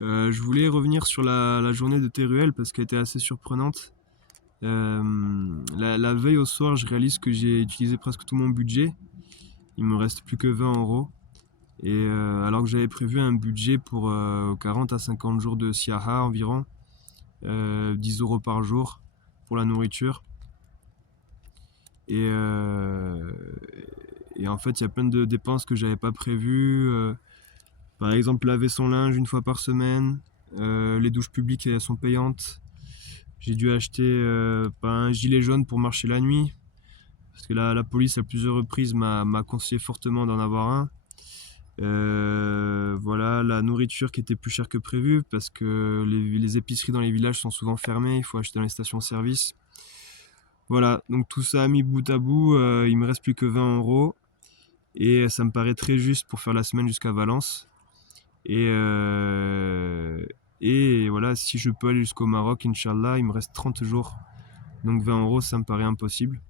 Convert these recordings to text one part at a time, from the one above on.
Je voulais revenir sur la journée de Teruel parce qu'elle était assez surprenante. La veille au soir, je réalise que j'ai utilisé presque tout mon budget. Il me reste plus que 20 € alors que j'avais prévu un budget pour 40 à 50 jours de Siaha environ, 10 € par jour pour la nourriture. Et, euh, et en fait, il y a plein de dépenses que j'avais pas prévues. Par exemple, laver son linge une fois par semaine. Les douches publiques, elles sont payantes. J'ai dû acheter un gilet jaune pour marcher la nuit. Parce que la police, à plusieurs reprises, m'a conseillé fortement d'en avoir un. Voilà, la nourriture qui était plus chère que prévu parce que les épiceries dans les villages sont souvent fermées. Il faut acheter dans les stations-service. Voilà, donc tout ça mis bout à bout, il me reste plus que 20 € et ça me paraît très juste pour faire la semaine jusqu'à Valence. Et, euh, et voilà, si je peux aller jusqu'au Maroc, Inch'Allah, il me reste 30 jours. Donc 20 €, ça me paraît impossible.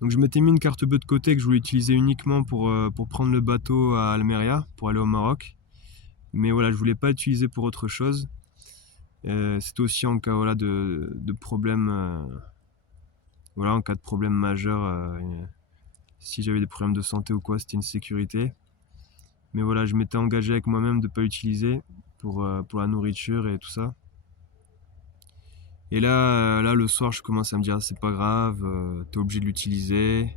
Donc je m'étais mis une carte bleue de côté que je voulais utiliser uniquement pour prendre le bateau à Almeria, pour aller au Maroc. Mais voilà, je voulais pas l'utiliser pour autre chose. C'était aussi en cas voilà, de problème, voilà, en cas de problème majeur, si j'avais des problèmes de santé ou quoi, c'était une sécurité. Mais voilà, je m'étais engagé avec moi-même de ne pas l'utiliser pour la nourriture et tout ça. Et là, le soir, je commence à me dire, c'est pas grave, t'es obligé de l'utiliser.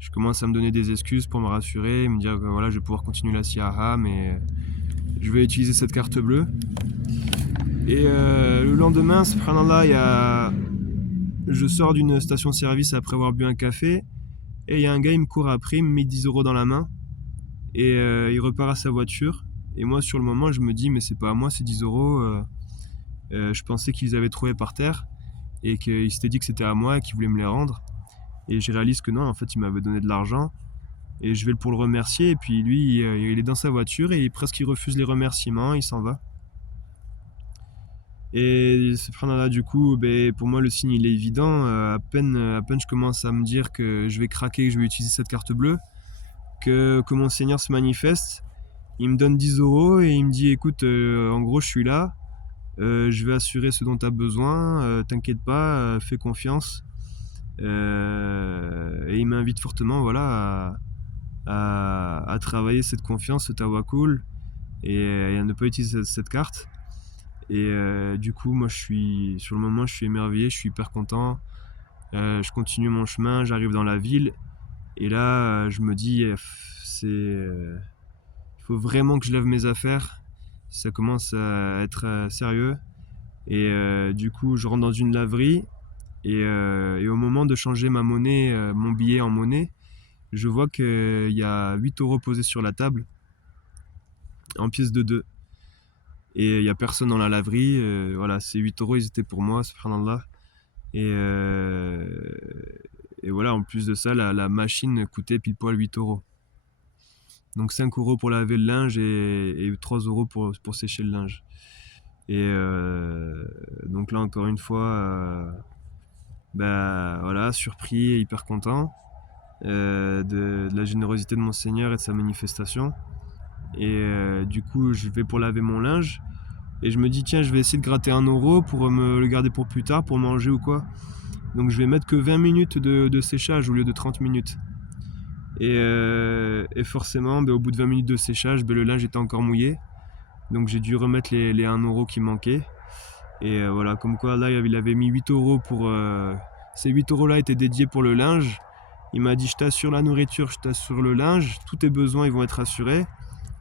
Je commence à me donner des excuses pour me rassurer, me dire que voilà, je vais pouvoir continuer la Siaha, mais je vais utiliser cette carte bleue. Et le lendemain, subhanallah, je sors d'une station-service après avoir bu un café, et il y a un gars, il me court après, il me met 10 € dans la main, et il repart à sa voiture. Et moi, sur le moment, je me dis, mais c'est pas à moi ces 10 €. Je pensais qu'ils avaient trouvé par terre et qu'il s'était dit que c'était à moi et qu'il voulait me les rendre. Et je réalise que non, en fait, il m'avait donné de l'argent. Et je vais pour le remercier. Et puis lui, il est dans sa voiture et presque il refuse les remerciements, il s'en va. Et subhanallah, du coup, ben, pour moi, le signe, il est évident. À peine je commence à me dire que je vais craquer, que je vais utiliser cette carte bleue, que mon Seigneur se manifeste. Il me donne 10 € et il me dit, écoute, en gros, je suis là. Je vais assurer ce dont tu as besoin, t'inquiète pas, fais confiance. Et il m'invite fortement voilà, à travailler cette confiance, ce tawakkul, et à ne pas utiliser cette carte. Et du coup, moi, sur le moment, je suis émerveillé, je suis hyper content. Je continue mon chemin, j'arrive dans la ville, et là, je me dis, il faut vraiment que je lève mes affaires. Ça commence à être sérieux. Et du coup, je rentre dans une laverie et au moment de changer ma monnaie, mon billet en monnaie, je vois qu'il y a 8 € posés sur la table en pièces de 2. Et il n'y a personne dans la laverie. Voilà, ces 8 € ils étaient pour moi, subhanallah. Et, euh, et voilà, en plus de ça, la machine coûtait pile poil 8 €. Donc 5 € pour laver le linge et 3 € pour sécher le linge. Et donc là, encore une fois, bah voilà, surpris et hyper content de la générosité de mon Seigneur et de sa manifestation. Et du coup, je vais pour laver mon linge et je me dis, tiens, je vais essayer de gratter 1 € pour me le garder pour plus tard, pour manger ou quoi. Donc je vais mettre que 20 minutes de séchage au lieu de 30 minutes. Et forcément, au bout de 20 minutes de séchage, le linge était encore mouillé. Donc j'ai dû remettre les 1 € qui manquaient. Et voilà, comme quoi là, il avait mis 8 € pour... ces 8 € là étaient dédiés pour le linge. Il m'a dit, je t'assure la nourriture, je t'assure le linge, tous tes besoins ils vont être assurés.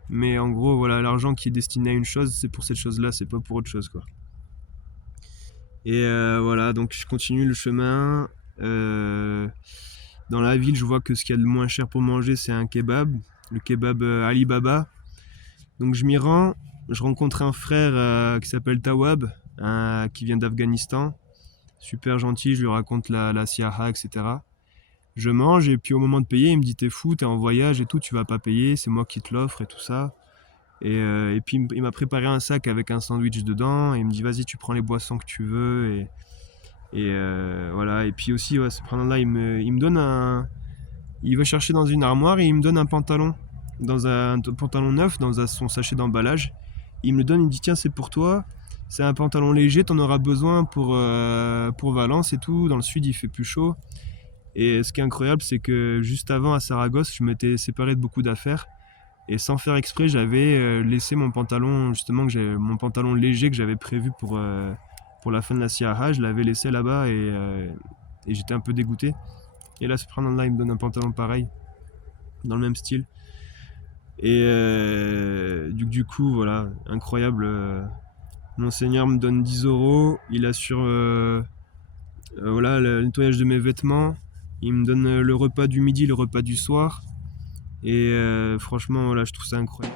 Mais en gros, voilà, l'argent qui est destiné à une chose, c'est pour cette chose-là, c'est pas pour autre chose, quoi. Et voilà, donc je continue le chemin. Dans la ville, je vois que ce qu'il y a de moins cher pour manger, c'est un kebab, le kebab Ali Baba. Donc je m'y rends, je rencontre un frère qui s'appelle Tawab, qui vient d'Afghanistan. Super gentil, je lui raconte la Siaha, etc. Je mange et puis au moment de payer, il me dit, t'es fou, t'es en voyage et tout, tu vas pas payer, c'est moi qui te l'offre et tout ça. Et puis il m'a préparé un sac avec un sandwich dedans et il me dit, vas-y, tu prends les boissons que tu veux. Et voilà, et puis aussi, ouais, subhanallah, il me donne il va chercher dans une armoire et il me donne un pantalon, dans un pantalon neuf, dans son sachet d'emballage. Il me le donne, il me dit tiens, c'est pour toi. C'est un pantalon léger, t'en auras besoin pour Valence et tout. Dans le sud, il fait plus chaud. Et ce qui est incroyable, c'est que juste avant à Saragosse, je m'étais séparé de beaucoup d'affaires. Et sans faire exprès, j'avais laissé mon pantalon, justement, mon pantalon léger que j'avais prévu pour la fin de la Sierra. Je l'avais laissé là-bas et j'étais un peu dégoûté. Et là, subhanallah, il me donne un pantalon pareil, dans le même style. Et du coup, voilà, incroyable. Mon seigneur me donne 10 euros, il assure voilà, le nettoyage de mes vêtements, il me donne le repas du midi, le repas du soir. Et franchement, voilà, je trouve ça incroyable.